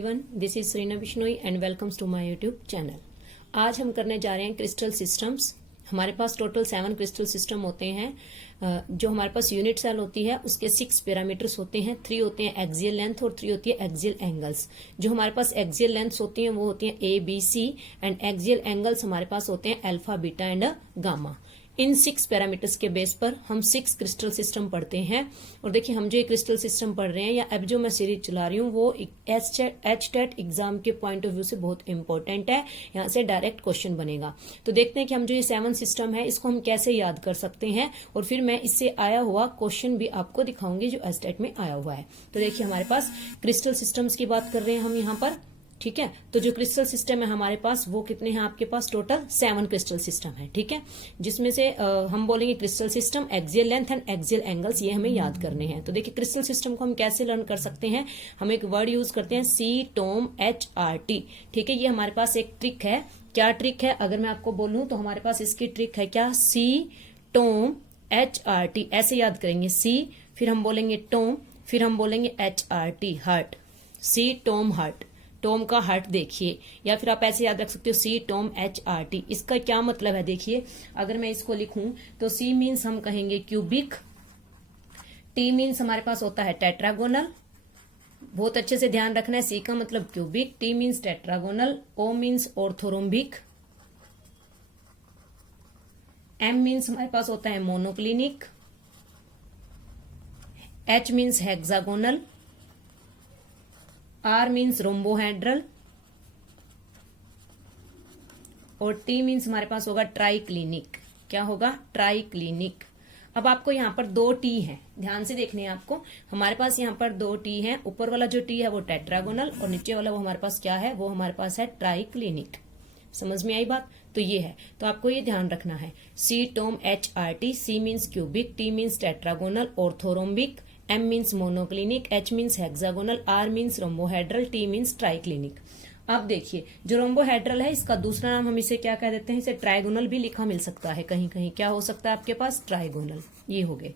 Everyone, this is Shreena Bishnoi and welcomes to my YouTube channel. आज हम करने जा रहे हैं क्रिस्टल सिस्टम्स। हमारे पास टोटल 7 क्रिस्टल सिस्टम होते हैं। जो हमारे पास यूनिट सेल होती है उसके 6 पैरामीटर्स होते हैं। 3 होते हैं एक्सियल लेंथ और 3 होती है एक्सियल एंगल्स। जो हमारे पास एक्सियल लेंथ्स होती हैं वो होती हैं ABC एंड एक्सियल एंगल्स हमारे पास होते हैं alpha, beta and gamma. In 6 parameters के बेस पर हम 6 क्रिस्टल सिस्टम पढ़ते हैं। और देखिए, हम जो ये क्रिस्टल सिस्टम पढ़ रहे हैं या अब जो मैं सीरीज चला रही हूँ वो HTET एग्जाम के पॉइंट ऑफ व्यू से बहुत इंपॉर्टेंट है। यहाँ से डायरेक्ट क्वेश्चन बनेगा। तो देखते हैं कि हम जो ये 7 सिस्टम है इसको हम कैसे याद कर सकते हैं, और फिर मैं इससे आया हुआ क्वेश्चन भी आपको दिखाऊंगी जो HTET में आया हुआ है। तो देखिए, हमारे पास क्रिस्टल सिस्टम्स की बात कर रहे हैं हम यहाँ पर, ठीक है। तो जो क्रिस्टल सिस्टम है हमारे पास वो कितने हैं आपके पास? टोटल 7 क्रिस्टल सिस्टम है, ठीक है। जिसमें से हम बोलेंगे crystal system, axial length and axial angles, ये हमें याद करने हैं। तो देखिए, क्रिस्टल सिस्टम को हम कैसे लर्न कर सकते हैं? हम एक वर्ड यूज करते हैं CTOM-HRT, ठीक है। ये हमारे पास एक ट्रिक है। क्या ट्रिक है? अगर मैं आपको बोलूं तो हमारे पास इसकी ट्रिक है क्या? CTOM-HRT, ऐसे याद करेंगे। C, फिर हम बोलेंगे टोम, फिर हम बोलेंगे HRT, हार्ट। CTOM हार्ट, टोम का हार्ट देखिए, या फिर आप ऐसे याद रख सकते हो CTOM-HRT। इसका क्या मतलब है? देखिए, अगर मैं इसको लिखूं तो C मीन्स हम कहेंगे क्यूबिक, T मीन्स हमारे पास होता है टेट्रागोनल। बहुत अच्छे से ध्यान रखना है, C का मतलब cubic, T means tetragonal, O means orthorhombic, M means हमारे पास होता है monoclinic, H means hexagonal, R means rhombohedral और T मीन्स हमारे पास होगा ट्राइक्लिनिक। क्या होगा? ट्राइक्लिनिक। अब आपको यहाँ पर 2 T हैं, ध्यान से देखने हैं आपको। हमारे पास यहाँ पर 2 T हैं। ऊपर वाला जो T है वो टेट्रागोनल और नीचे वाला वो हमारे पास क्या है? वो हमारे पास है ट्राइक्लिनिक। समझ में आई बात? तो ये है, तो आपको ये ध्यान रखना है। CTOM-HRT, C means cubic, T means tetragonal, orthorhombic, M means monoclinic, H means hexagonal, R means rhombohedral, T means triclinic. अब देखिए, जो रोम्बोहेड्रल है इसका दूसरा नाम हम इसे क्या कह देते हैं? इसे ट्राइगोनल भी लिखा मिल सकता है कहीं कहीं। क्या हो सकता है आपके पास? ट्राइगोनल। ये हो गए।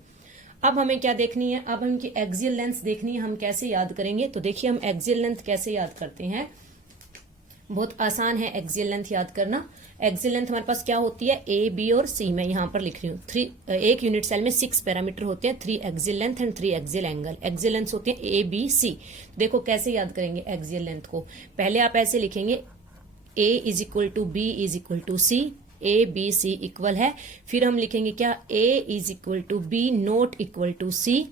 अब हमें क्या देखनी है? अब इनकी एक्सियल लेंथ देखनी है। हम कैसे याद करेंगे? तो देखिए, हम एक्सियल लेंथ कैसे याद करते हैं? बहुत आसान है एक्सियल लेंथ याद करना। एक्सियल लेंथ हमारे पास क्या होती है? A, B और C। मैं यहाँ पर लिख रही हूँ। एक यूनिट सेल में 6 पैरामीटर होते हैं, 3 axial length and 3 axial angle. Axial length होती है A, B, C। देखो कैसे याद करेंगे एक्सियल लेंथ को? पहले आप ऐसे लिखेंगे, A is equal to B is equal to C, A, B, C equal है। फिर हम लिखेंगे क्या? A is equal to B not equal to C,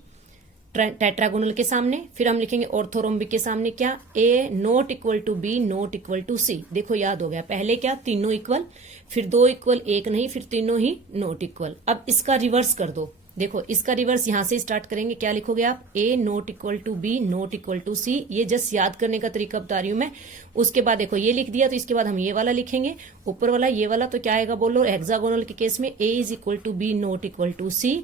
tetragonal के सामने। फिर हम लिखेंगे ऑर्थोरोम्बिक के सामने क्या? A not equal to B not equal to C। देखो याद हो गया। पहले क्या? तीनों इक्वल, फिर 2 इक्वल, 1 नहीं, फिर तीनों ही नॉट इक्वल। अब इसका रिवर्स कर दो। देखो, इसका रिवर्स यहां से स्टार्ट करेंगे। क्या लिखोगे आप? A not equal to B not equal to C। ये जस्ट याद करने का तरीका बता रही हूं मैं। उसके बाद देखो, ये लिख दिया तो इसके बाद हम ये वाला लिखेंगे, ऊपर वाला ये वाला। तो क्या आएगा बोलो? हेक्सागोनल के केस में A is equal to B not equal to C।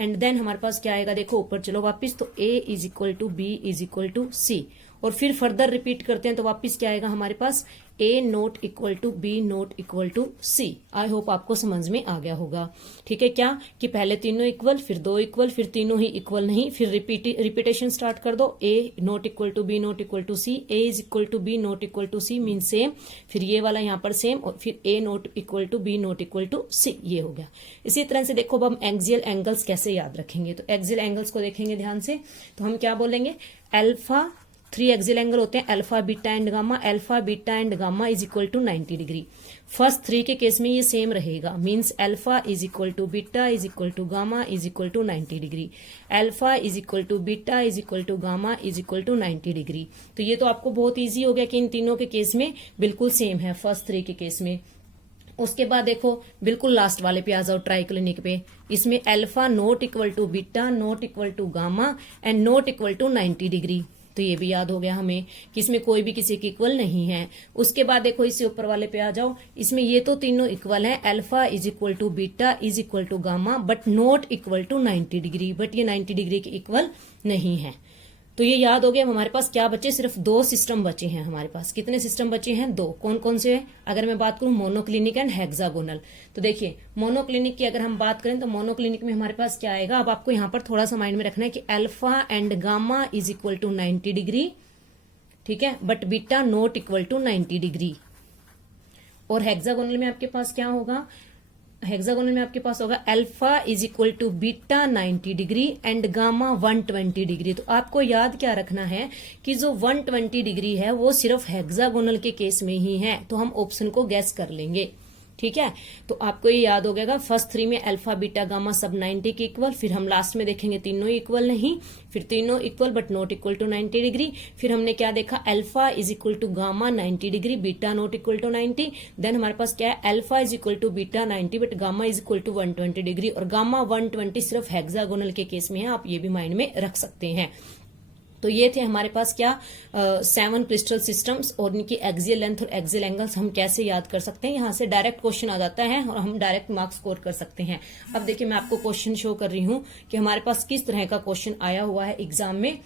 And then हमारे पास क्या आएगा? देखो ऊपर चलो वापिस, तो A is equal to B is equal to C। और फिर फर्दर रिपीट करते हैं तो वापिस क्या आएगा हमारे पास? A not equal to B not equal to C। I hope आपको समझ में आ गया होगा, ठीक है। क्या कि पहले तीनों इक्वल, फिर 2 इक्वल, फिर तीनों ही इक्वल नहीं, फिर रिपीटेशन स्टार्ट कर दो। A not equal to B not equal to C, A is equal to B not equal to C mean same, फिर ये वाला यहाँ पर सेम, और फिर A not equal to B not equal to C। ये हो गया। इसी तरह से देखो, अब हम एक्सियल एंगल्स कैसे याद रखेंगे? तो एक्सियल एंगल्स को देखेंगे ध्यान से, तो हम क्या बोलेंगे? अल्फा, 3 एक्सियल एंगल होते हैं, alpha, beta and gamma. Alpha, beta and gamma is equal to 90 degree. First 3 के केस में ये सेम रहेगा, means alpha is equal to beta is equal to gamma is equal to 90 degree. Alpha is equal to beta is equal to gamma is equal to 90 degree. तो ये तो आपको बहुत easy हो गया कि इन तीनों के केस में बिल्कुल सेम है, फर्स्ट 3 के केस में। उसके बाद देखो, बिल्कुल लास्ट वाले पे आ जाओ, ट्राइक्लिनिक पे। इसमें alpha not equal to beta not equal to gamma and not equal to 90 degree. तो ये भी याद हो गया हमें कि इसमें कोई भी किसी की इक्वल नहीं है। उसके बाद देखो, इससे ऊपर वाले पे आ जाओ। इसमें ये तो तीनों इक्वल हैं, alpha is equal to beta is equal to gamma, but not equal to 90 degree. But ये 90 डिग्री के इक्वल नहीं है। तो ये याद हो गया। हमारे पास क्या बचे? सिर्फ 2 सिस्टम बचे हैं हमारे पास। कितने सिस्टम बचे हैं? 2। कौन कौन से हैं? अगर मैं बात करूं मोनोक्लिनिक एंड हेक्सागोनल, तो देखिए, मोनोक्लिनिक की अगर हम बात करें तो मोनोक्लिनिक में हमारे पास क्या आएगा? अब आपको यहां पर थोड़ा सा माइंड में रखना है कि alpha and gamma is equal to 90 degree ठीक है, but beta not equal to 90 degree. और हेक्सागोनल में आपके पास क्या होगा, हेक्सागोनल में आपके पास होगा alpha is equal to beta 90 degree and gamma 120 degree. तो आपको याद क्या रखना है कि जो 120 डिग्री है वो सिर्फ हेक्सागोनल के केस में ही है, तो हम ऑप्शन को गैस कर लेंगे। ठीक है, तो आपको ये याद हो गया फर्स्ट 3 में अल्फा बीटा गामा सब 90 के इक्वल, फिर हम लास्ट में देखेंगे तीनों इक्वल नहीं, फिर तीनों equal but not equal to 90 degree. फिर हमने क्या देखा, alpha is equal to gamma 90 degree, beta not equal to 90। Then हमारे पास क्या है, alpha is equal to beta 90 but gamma is equal to 120 degree, और गामा 120 सिर्फ हेक्सागोनल के केस में है, आप ये भी माइंड में रख सकते हैं। तो ये थे हमारे पास क्या 7 क्रिस्टल सिस्टम्स, और इनकी एक्सियल लेंथ और एक्सियल एंगल्स हम कैसे याद कर सकते हैं। यहां से डायरेक्ट क्वेश्चन आ जाता है और हम डायरेक्ट मार्क्स स्कोर कर सकते हैं। अब देखिए मैं आपको क्वेश्चन शो कर रही हूं कि हमारे पास किस तरह का क्वेश्चन आया हुआ है एग्जाम में।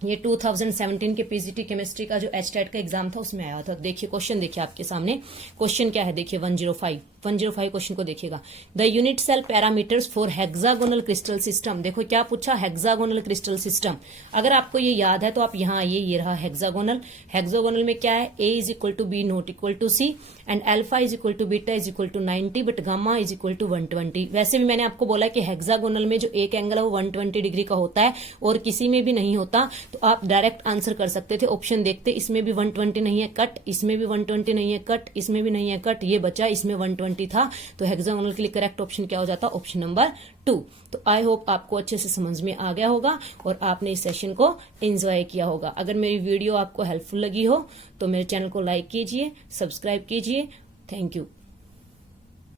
ये 2017 के पीजीटी केमिस्ट्री का जो एचटेट का एग्जाम था उसमें आया था। देखिए क्वेश्चन, देखिए आपके सामने क्वेश्चन क्या है, देखिए 105 क्वेश्चन को देखिएगा। The unit cell parameters for hexagonal crystal system. देखो क्या पूछा, हेक्सागोनल क्रिस्टल सिस्टम। अगर आपको ये याद है तो आप यहाँ आइए, ये रहा हेक्सागोनल। हेक्सागोनल में क्या है, A is equal to B not equal to C and alpha is equal to beta is equal to 90 but gamma is equal to 120। वैसे भी मैंने आपको बोला कि हेक्सागोनल में जो एक एंगल है वो 120 डिग्री का होता है और किसी में भी नहीं होता, तो आप डायरेक्ट आंसर कर सकते थे। ऑप्शन देखते, इसमें भी 120 नहीं है कट, इसमें भी 120 नहीं है कट, इसमें भी नहीं है कट, ये बचा, इसमें 120 था, तो हेक्सागोनल के लिए करेक्ट ऑप्शन क्या हो जाता, ऑप्शन नंबर 2। तो आई होप आपको अच्छे से समझ में आ गया होगा और आपने इस सेशन को एंजॉय किया होगा। अगर मेरी वीडियो आपको हेल्पफुल लगी हो तो मेरे चैनल को लाइक कीजिए, सब्सक्राइब कीजिए। Thank you.